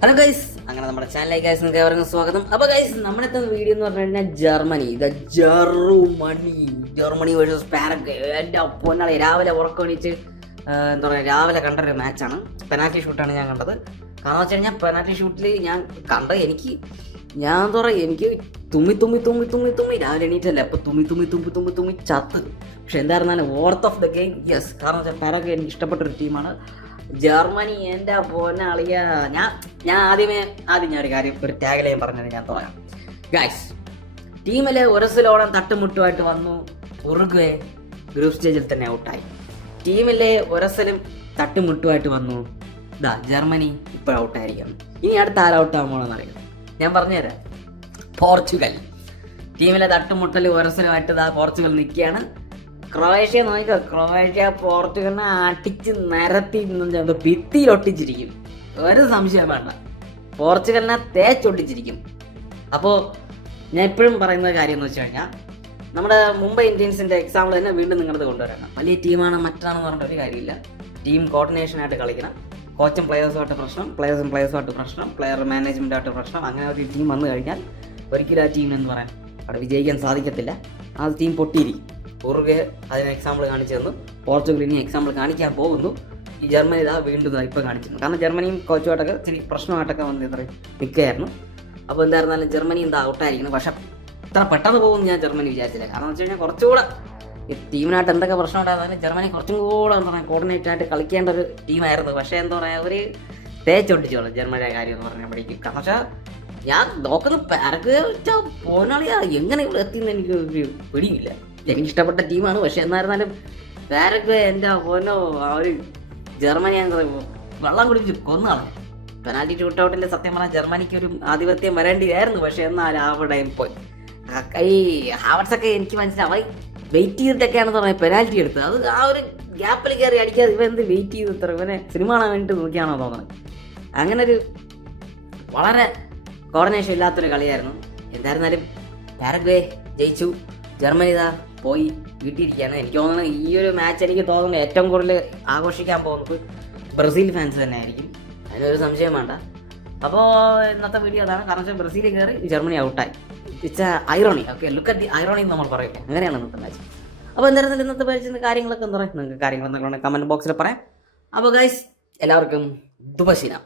Hello guys, അങ്ങനെ നമ്മുടെ ചാനലിലേക്ക് ഗൈസ് നിങ്ങൾക്ക് ഏവർക്കും സ്വാഗതം. അപ്പോൾ ഗൈസ്, നമ്മുടെ വീഡിയോ എന്ന് പറഞ്ഞു കഴിഞ്ഞാൽ ജർമ്മനി വേഴ്സസ് പാരഗ്വേ. എൻ്റെ പൊന്നാളെ രാവിലെ ഉറക്കമണിച്ച് എന്താ പറയുക, രാവിലെ കണ്ടൊരു മാച്ചാണ്. പെനാൽറ്റി ഷൂട്ടാണ് ഞാൻ കണ്ടത്. കാരണം വെച്ച് കഴിഞ്ഞാൽ പെനാൽറ്റി ഷൂട്ടിൽ ഞാൻ കണ്ടത് ഞാൻ എന്താ പറയുക, എനിക്ക് തുമ്മി രാവിലെ എണീറ്റല്ലേ, അപ്പോൾ തുമ്മി ചത്ത്. പക്ഷെ എന്തായിരുന്നാലും worth of the game, yes. കാരണം വെച്ചാൽ പാരഗ്വേ എനിക്ക് ഇഷ്ടപ്പെട്ടൊരു ടീമാണ്. ജർമ്മനി എൻ്റെ പൊന്നാളിയ. ഞാൻ ആദ്യം ഒരു കാര്യം, ഒരു ടാഗ്ലൈൻ പറഞ്ഞത് ഞാൻ പറയാം ഗൈസ്. ടീമിലെ ഒരസിലോളം തട്ടുമുട്ടുമായിട്ട് വന്നു ഉറുഗ്വേ. ഗ്രൂപ്പ് സ്റ്റേജിൽ തന്നെ ഔട്ടായി. ടീമിലെ ഒരസലും തട്ടുമുട്ടുമായിട്ട് വന്നു ജർമ്മനി ഇപ്പോൾ ഔട്ടായിരിക്കണം. ഇനി അടുത്ത ഔട്ടാകുമ്പോഴെന്ന് അറിയാം, ഞാൻ പറഞ്ഞുതരാം. പോർച്ചുഗൽ ടീമിലെ തട്ടുമുട്ടൽ ഒരസലുമായിട്ട് പോർച്ചുഗൽ നിൽക്കുകയാണ്. ക്രൊയേഷ്യ നോക്കിക്കോ, ക്രൊയേഷ്യ പോർച്ചുഗലിനെ അടിച്ച് നിരത്തി ഭിത്തിയിലൊട്ടിച്ചിരിക്കും. ഒരു സംശയം വേണ്ട, പോർച്ചുഗലിനെ തേച്ചൊട്ടിച്ചിരിക്കും. അപ്പോൾ ഞാൻ എപ്പോഴും പറയുന്ന കാര്യം എന്ന് വെച്ച് കഴിഞ്ഞാൽ, നമ്മുടെ മുംബൈ ഇന്ത്യൻസിൻ്റെ എക്സാമ്പിൾ തന്നെ വീണ്ടും നിങ്ങളത് കൊണ്ടുവരണം. വലിയ ടീമാണ് മറ്റാണെന്ന് പറഞ്ഞിട്ട് ഒരു കാര്യമില്ല. ടീം കോർഡിനേഷനായിട്ട് കളിക്കണം. കോച്ചും പ്ലെയേഴ്സുമായിട്ട് പ്രശ്നം, പ്ലെയേഴ്സുമായിട്ട് പ്രശ്നം, പ്ലെയർ മാനേജ്മെൻറ്റായിട്ട് പ്രശ്നം. അങ്ങനെ ഒരു ടീം വന്നു കഴിഞ്ഞാൽ ഒരിക്കലും ആ ടീമിനെന്ന് പറയാൻ അവിടെ വിജയിക്കാൻ സാധിക്കത്തില്ല. ആ ടീം പൊട്ടിയിരിക്കും. ഉറുഗ്വേ അതിന് എക്സാമ്പിൾ കാണിച്ചു തന്നു. പോർച്ചുഗൽ ഇനി എക്സാമ്പിൾ കാണിക്കാൻ പോകുന്നു. ഈ ജർമ്മനി വീണ്ടും ഇപ്പോൾ കാണിച്ചിരുന്നു. കാരണം ജർമ്മനിയും കോച്ചുമായിട്ടൊക്കെ ഇച്ചിരി പ്രശ്നമായിട്ടൊക്കെ വന്ന് നിൽക്കുകയായിരുന്നു. അപ്പോൾ എന്തായിരുന്നാലും ജർമ്മനി ഔട്ടായിരിക്കണം. പക്ഷെ ഇത്ര പെട്ടെന്ന് പോകുമെന്ന് ഞാൻ ജർമ്മനി വിചാരിച്ചില്ല. കാരണം വെച്ച് കഴിഞ്ഞാൽ കുറച്ചുകൂടെ ഈ ടീമിനായിട്ട് എന്തൊക്കെ പ്രശ്നം ഉണ്ടായിരുന്നാലും ജർമ്മനി കുറച്ചും കൂടെ എന്താ പറയുക, കോർഡിനേറ്റ് ആയിട്ട് കളിക്കേണ്ട ഒരു ടീമായിരുന്നു. പക്ഷേ എന്താ പറയുക, ഒരു തേച്ചൊട്ടിച്ചോളൂ ജർമ്മനിയുടെ കാര്യം എന്ന് പറഞ്ഞപ്പോഴേക്കും. കാരണം വെച്ചാൽ ഞാൻ നോക്കുന്ന പാരഗ്വേ പോനാളിയാ എങ്ങനെ ഇവിടെ എത്തിയെന്ന് എനിക്ക് ഒരു പിടിയില്ല. എനിക്കിഷ്ടപ്പെട്ട ടീമാണ്. പക്ഷെ എന്നായിരുന്നാലും പാരഗ്വേ എൻ്റെ പോനോ ആ ഒരു ജർമ്മനി എന്താ പറയുക, വെള്ളം കുടിച്ച് കൊന്നാണ്. പെനാൽറ്റി ഷൂട്ടൗട്ടിൻ്റെ സത്യം പറഞ്ഞാൽ ജർമ്മനിക്ക് ഒരു ആധിപത്യം വരേണ്ടിയായിരുന്നു. പക്ഷെ എന്നാൽ അവിടെയും പോയി. ഈ ഹാവർട്സൊക്കെ എനിക്ക് മനസ്സിലായി വെയിറ്റ് ചെയ്തിട്ടൊക്കെയാണ് പറയുന്നത് പെനാൽറ്റി എടുത്തത്. അത് ആ ഒരു ഗ്യാപ്പിൽ കയറി അടിക്കാതെ ഇവൻ എന്ത് വെയിറ്റ് ചെയ്ത് ഇത്ര ഇവനെ സിനിമ കാണാൻ വേണ്ടിയിട്ട് നോക്കിയാണോ തോന്നുന്നത്. അങ്ങനെ ഒരു വളരെ കോർഡിനേഷൻ ഇല്ലാത്തൊരു കളിയായിരുന്നു. എന്തായിരുന്നാലും പാരഗ്വേ ജയിച്ചു. ജർമ്മനി പോയി വീട്ടിയിരിക്കുകയാണ്. എനിക്ക് തോന്നുന്നത് ഈ ഒരു മാച്ച് എനിക്ക് തോന്നുന്നു ഏറ്റവും കൂടുതൽ ആഘോഷിക്കാൻ പോകുന്നത് ബ്രസീൽ ഫാൻസ് തന്നെ ആയിരിക്കും. അതിനൊരു സംശയം വേണ്ട. അപ്പോൾ ഇന്നത്തെ വീഡിയോ അതാണ്. കാരണം വെച്ചാൽ ബ്രസീൽ കയറി ജർമ്മനി ഔട്ടായി. It's ഐറോണി. Okay, look at the ഐറോണി എന്ന് നമ്മൾ പറയില്ല. അങ്ങനെയാണ് ഇന്നത്തെ മാച്ച്. അപ്പോൾ എന്തായാലും ഇന്നത്തെ മാച്ചിൻ്റെ കാര്യങ്ങളൊക്കെ എന്താ പറയുക, നിങ്ങൾക്ക് കാര്യങ്ങൾ എന്തെങ്കിലും കമൻറ്റ് ബോക്സിൽ പറയാം. അപ്പോൾ ഗൈസ്, എല്ലാവർക്കും ദുബശീന.